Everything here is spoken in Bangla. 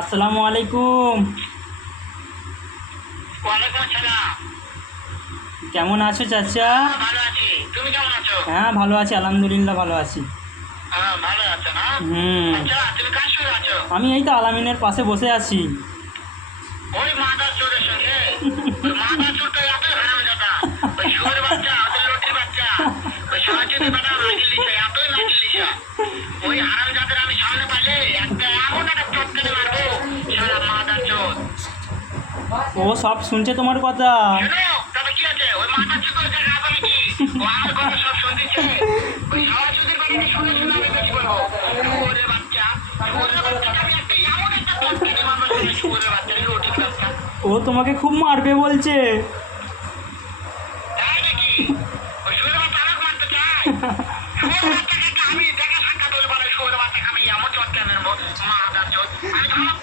আসসালামু আলাইকুম। ওয়ালাইকুম আসসালাম। কেমন আছো চাচা? ভালো আছি। তুমি কেমন আছো? হ্যাঁ ভালো আছি, আলহামদুলিল্লাহ ভালো আছি। ভালো আছো না? হুম। আচ্ছা, তুমি কার সঙ্গে আছো? আমি এই তো আলামিনের পাশে বসে আছি। ওই মাদার চোরের সঙ্গে। ওই মাদার চোরটা এতই হারামজাদা। ওই শুয়োর বাচ্চা, ওই লটির বাচ্চা, ওই সরাসরি বেটা নাজিল এতই নাজিল। ওই হারামজাদার আমি সামনে পাইলে একটা এমন একটা চটকানি মারবো, সারা মাদার চোর। ও সব শুনছে তোমার কথা। শোনো, তবে কি আছে? ওই মাদার চোর তো জায়গা আছে নাকি? ও আমার কথা সব শুনতেছে। ওই সরাসরি বেটাকে শুনে শুনে আমি বেশি বলবো। শুয়োরের বাচ্চা, শুয়োরের বাচ্চাকে আমি একটা এমন একটা চটকানি মারবো, সারা শুয়োরের বাচ্চা, লটির বাচ্চা। ও তোমাকে খুব মারবে বলছে। তাই নাকি? ওই শুয়োরের বাচ্চা আমাকে মারতে চায়? শুয়োরের বাচ্চাকে আমি দেখা সাক্ষাৎ হলে বলে শুয়োরের বাচ্চাকে আমি এমন চটকানি মারবো, মাদার চোর। আমি ধমক